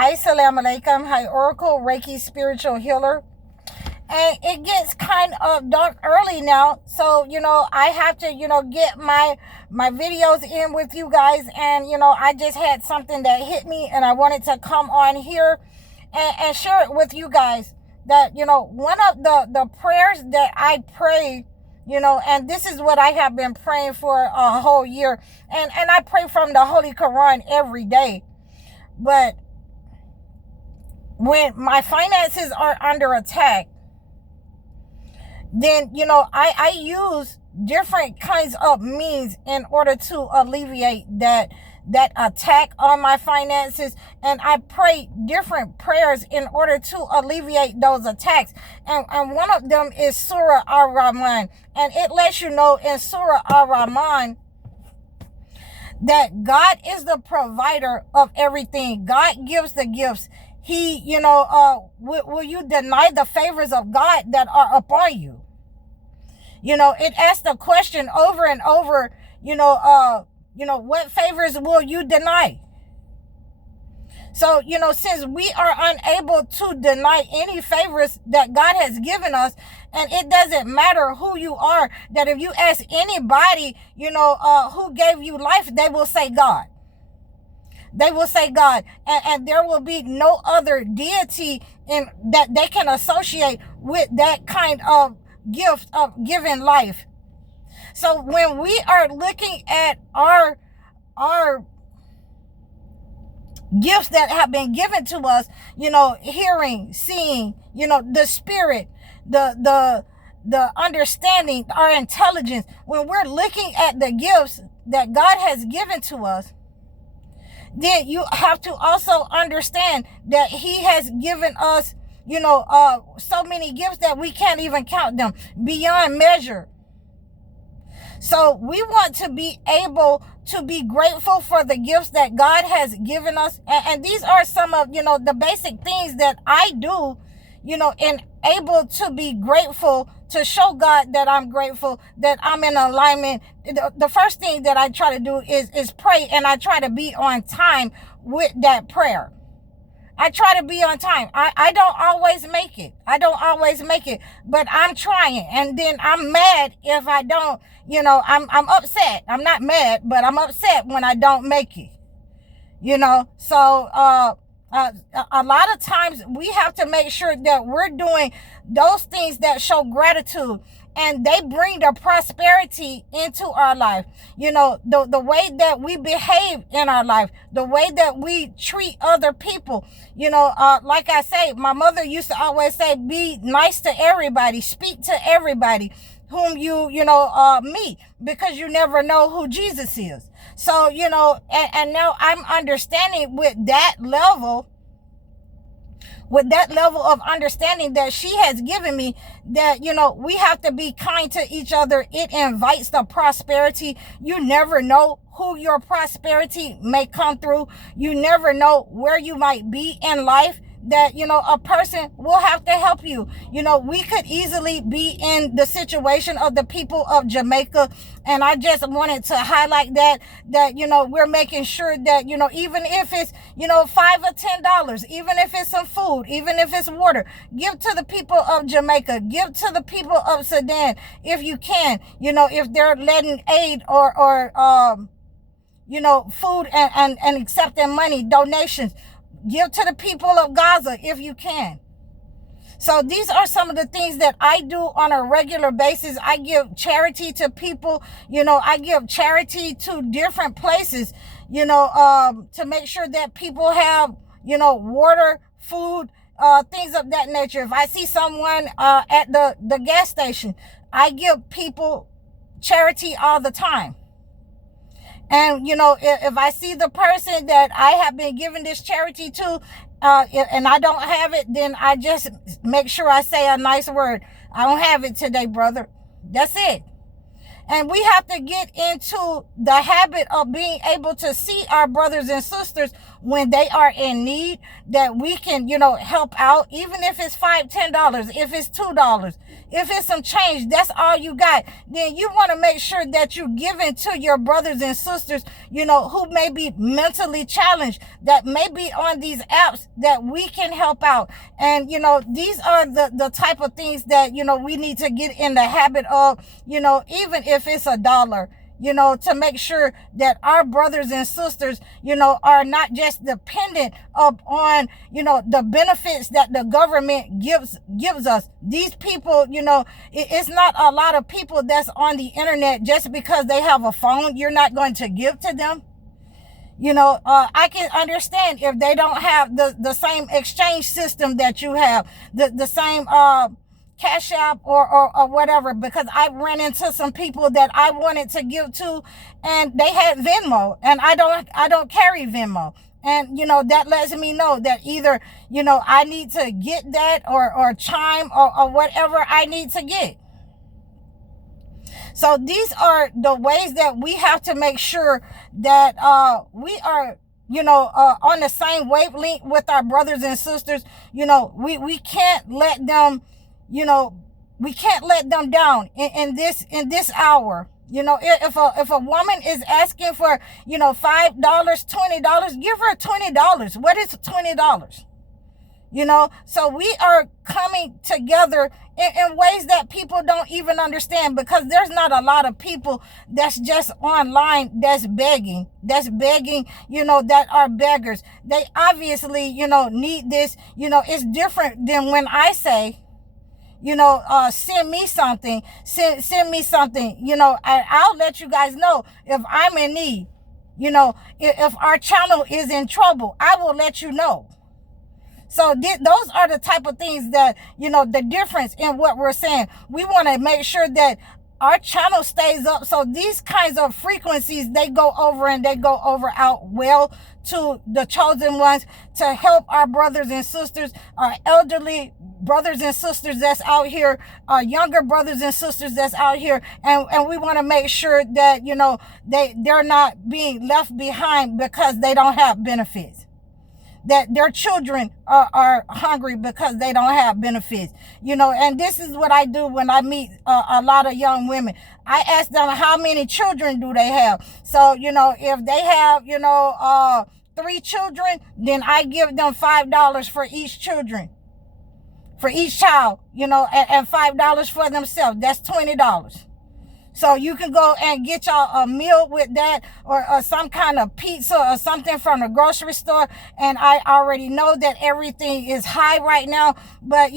Assalamu alaikum. Hi, Oracle, Reiki, spiritual healer. And it gets kind of dark early now. So, I have to, get my videos in with you guys. And, I just had something that hit me and I wanted to come on here and share it with you guys. That, one of the prayers that I pray, and this is what I have been praying for a whole year. And I pray from the Holy Quran every day. But when my finances are under attack, then, I use different kinds of means in order to alleviate that attack on my finances. And I pray different prayers in order to alleviate those attacks. And one of them is Surah Ar-Rahman. And it lets you know in Surah Ar-Rahman that God is the provider of everything. God gives the gifts. He, will you deny the favors of God that are upon you? It asks the question over and over, what favors will you deny? So, since we are unable to deny any favors that God has given us, and it doesn't matter who you are, that if you ask anybody, who gave you life, they will say God. They will say God, and there will be no other deity in that they can associate with that kind of gift of giving life. So when we are looking at our gifts that have been given to us, hearing, seeing, the spirit, the understanding, our intelligence, when we're looking at the gifts that God has given to us, then you have to also understand that he has given us, so many gifts that we can't even count them, beyond measure. So we want to be able to be grateful for the gifts that God has given us. And these are some of, the basic things that I do, and able to be grateful, to show God that I'm grateful, that I'm in alignment. The first thing that I try to do is pray, and I try to be on time with that prayer. I try to be on time. I don't always make it. But I'm trying. And then I'm mad if I don't, I'm upset. I'm not mad, but I'm upset when I don't make it. So a lot of times we have to make sure that we're doing those things that show gratitude, and they bring the prosperity into our life. The way that we behave in our life, the way that we treat other people. Like I say, my mother used to always say, be nice to everybody, speak to everybody whom you meet, because you never know who Jesus is. So, and now I'm understanding with that level of understanding that she has given me, that, we have to be kind to each other. It invites the prosperity. You never know who your prosperity may come through. You never know where you might be in life, that, a person will have to help you. We could easily be in the situation of the people of Jamaica. And I just wanted to highlight that, we're making sure that, even if it's, $5 or $10, even if it's some food, even if it's water, give to the people of Jamaica, give to the people of Sudan, if you can, if they're letting aid or food and accepting money, donations. Give to the people of Gaza if you can. So these are some of the things that I do on a regular basis. I give charity to people. I give charity to different places, to make sure that people have, water, food, things of that nature. If I see someone at the gas station, I give people charity all the time. And, if I see the person that I have been giving this charity to, and I don't have it, then I just make sure I say a nice word. I don't have it today, brother. That's it. And we have to get into the habit of being able to see our brothers and sisters when they are in need, that we can, help out, even if it's $5, $10, if it's $2, if it's some change, that's all you got. Then you want to make sure that you're giving to your brothers and sisters, who may be mentally challenged, that may be on these apps, that we can help out. And, these are the type of things that, we need to get in the habit of, even if it's $1, to make sure that our brothers and sisters, are not just dependent upon, the benefits that the government gives us. These people, it's not a lot of people that's on the internet just because they have a phone. You're not going to give to them. I can understand if they don't have the same exchange system that you have, the same, Cash App or whatever, because I ran into some people that I wanted to give to, and they had Venmo, and I don't carry Venmo. And, that lets me know that either, I need to get that or Chime or whatever I need to get. So these are the ways that we have to make sure that we are, on the same wavelength with our brothers and sisters. We can't let them, we can't let them down in this hour. If a woman is asking for, $5, $20, give her $20. What is $20? So we are coming together in ways that people don't even understand, because there's not a lot of people that's just online that's begging, that are beggars. They obviously, need this. It's different than when I say, send me something, send me something, and I'll let you guys know if I'm in need. If our channel is in trouble, I will let you know. So those are the type of things that, the difference in what we're saying. We want to make sure that our channel stays up. So these kinds of frequencies, they go over out well to the chosen ones, to help our brothers and sisters, our elderly brothers and sisters that's out here, our younger brothers and sisters that's out here. And we want to make sure that, they're not being left behind because they don't have benefits, that their children are hungry because they don't have benefits. And this is what I do when I meet a lot of young women. I ask them, how many children do they have? So, if they have, 3 children, then I give them $5 for each child, and $5 for themselves. That's $20. So you can go and get y'all a meal with that, or some kind of pizza or something from the grocery store. And I already know that everything is high right now, but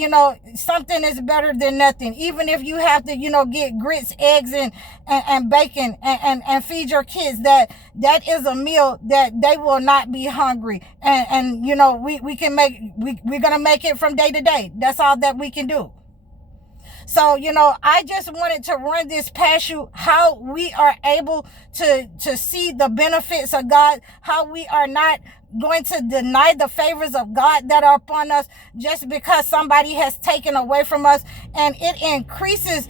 something is better than nothing. Even if you have to, get grits, eggs, and bacon and feed your kids, that is a meal that they will not be hungry. And we can we're going to make it from day to day. That's all that we can do. So, I just wanted to run this past you, how we are able to see the benefits of God, how we are not going to deny the favors of God that are upon us just because somebody has taken away from us. And it increases,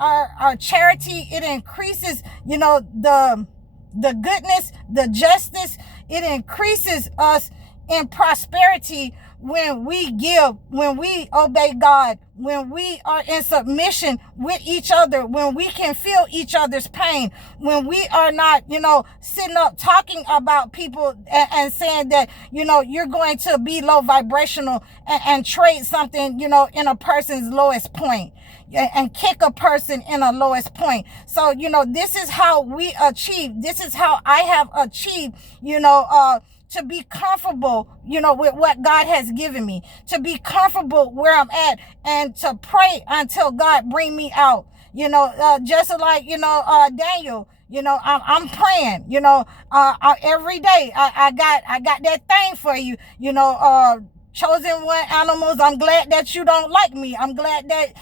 our charity. It increases, the goodness, the justice. It increases us in prosperity when we give, when we obey God, when we are in submission with each other, when we can feel each other's pain, when we are not, sitting up talking about people and saying that, you're going to be low vibrational and trade something, in a person's lowest point, and kick a person in a lowest point. So, this is how we achieve. This is how I have achieved, to be comfortable, with what God has given me, to be comfortable where I'm at, and to pray until God bring me out, just like, Daniel, I'm praying, every day. I got that thing for you, chosen one animals. I'm glad that you don't like me. I'm glad that,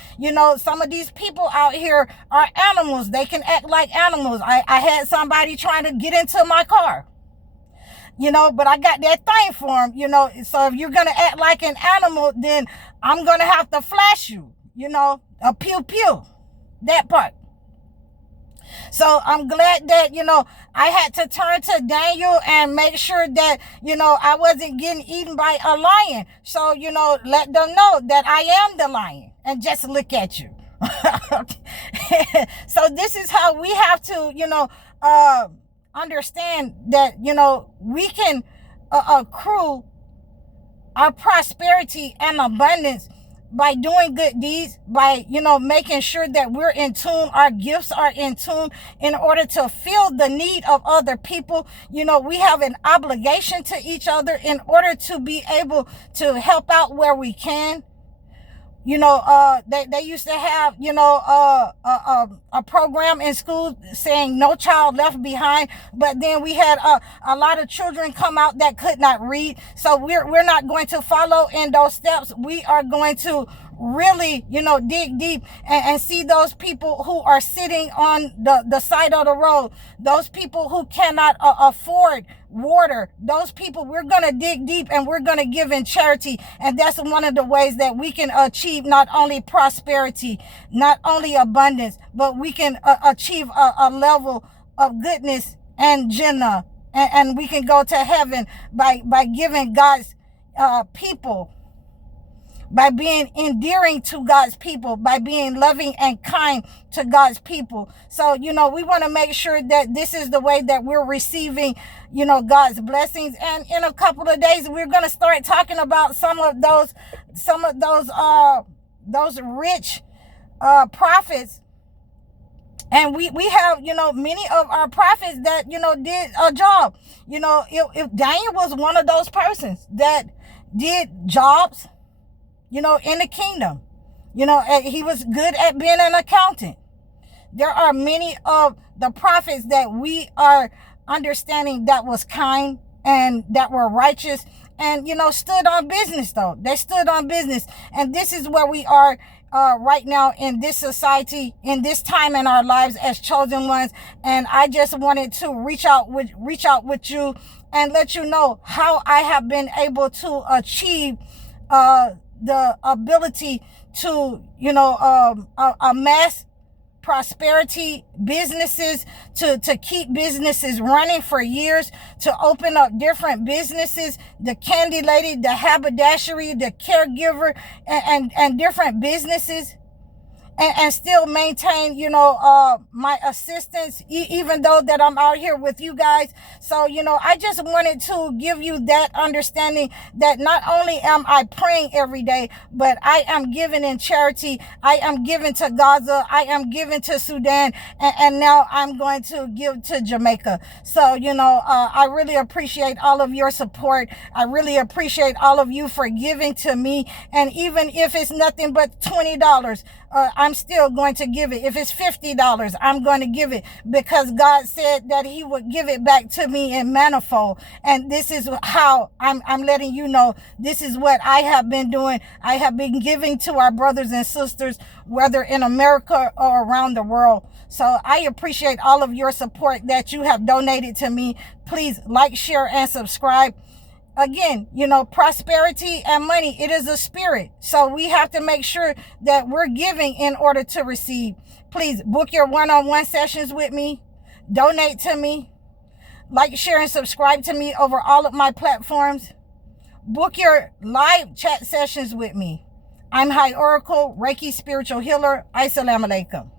some of these people out here are animals. They can act like animals. I had somebody trying to get into my car. But I got that thing for him, so if you're going to act like an animal, then I'm going to have to flash you, a pew pew, that part. So I'm glad that, I had to turn to Daniel and make sure that, I wasn't getting eaten by a lion. So, let them know that I am the lion, and just look at you. So this is how we have to, understand that, we can accrue our prosperity and abundance by doing good deeds, by, making sure that we're in tune, our gifts are in tune in order to fill the need of other people. We have an obligation to each other in order to be able to help out where we can. They used to have, a program in school saying no child left behind. But then we had a lot of children come out that could not read. So we're not going to follow in those steps. We are going to really, dig deep and see those people who are sitting on the side of the road, those people who cannot afford water, those people, we're going to dig deep and we're going to give in charity. And that's one of the ways that we can achieve not only prosperity, not only abundance, but we can achieve a level of goodness and Jannah, and we can go to heaven by giving God's people, by being endearing to God's people, by being loving and kind to God's people. So, we want to make sure that this is the way that we're receiving, God's blessings. And in a couple of days, we're going to start talking about some of those rich prophets. And we have, many of our prophets that, did a job. If Daniel was one of those persons that did jobs, in the kingdom, he was good at being an accountant. There are many of the prophets that we are understanding that was kind and that were righteous and, stood on business though. They stood on business. And this is where we are right now in this society, in this time in our lives as chosen ones. And I just wanted to reach out with you and let you know how I have been able to achieve the ability to, amass prosperity, businesses, to keep businesses running for years, to open up different businesses, the candy lady, the haberdashery, the caregiver, and different businesses. And still maintain, my assistance, even though that I'm out here with you guys. So, I just wanted to give you that understanding that not only am I praying every day, but I am giving in charity. I am giving to Gaza. I am giving to Sudan. And now I'm going to give to Jamaica. So, I really appreciate all of your support. I really appreciate all of you for giving to me. And even if it's nothing but $20, I'm still going to give it. If it's $50, I'm going to give it, because God said that he would give it back to me in manifold. And this is how I'm letting you know, this is what I have been doing. I have been giving to our brothers and sisters, whether in America or around the world. So I appreciate all of your support that you have donated to me. Please like, share, and subscribe. Again, prosperity and money, it is a spirit. So we have to make sure that we're giving in order to receive. Please book your one-on-one sessions with me. Donate to me. Like, share, and subscribe to me over all of my platforms. Book your live chat sessions with me. I'm High Oracle, Reiki Spiritual Healer. Assalamu alaikum.